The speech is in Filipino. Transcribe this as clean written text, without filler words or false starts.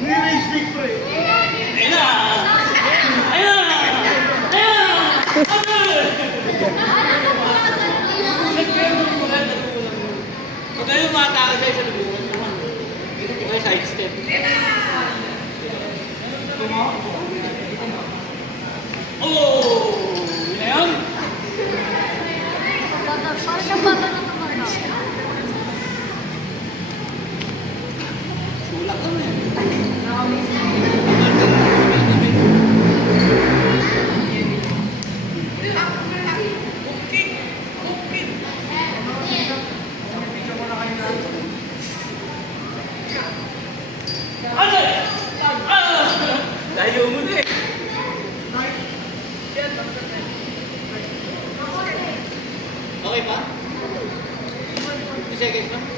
Ni-racing pre. Ayun na! Ayun na! Huwag kayo mataka siya sa lubungan naman. Huwag side step. Oh! Yun na yun? Parang siyang bata ng tumanda. Sulak ka na yan. Layo mo na eh. Okay pa? 2 seconds pa?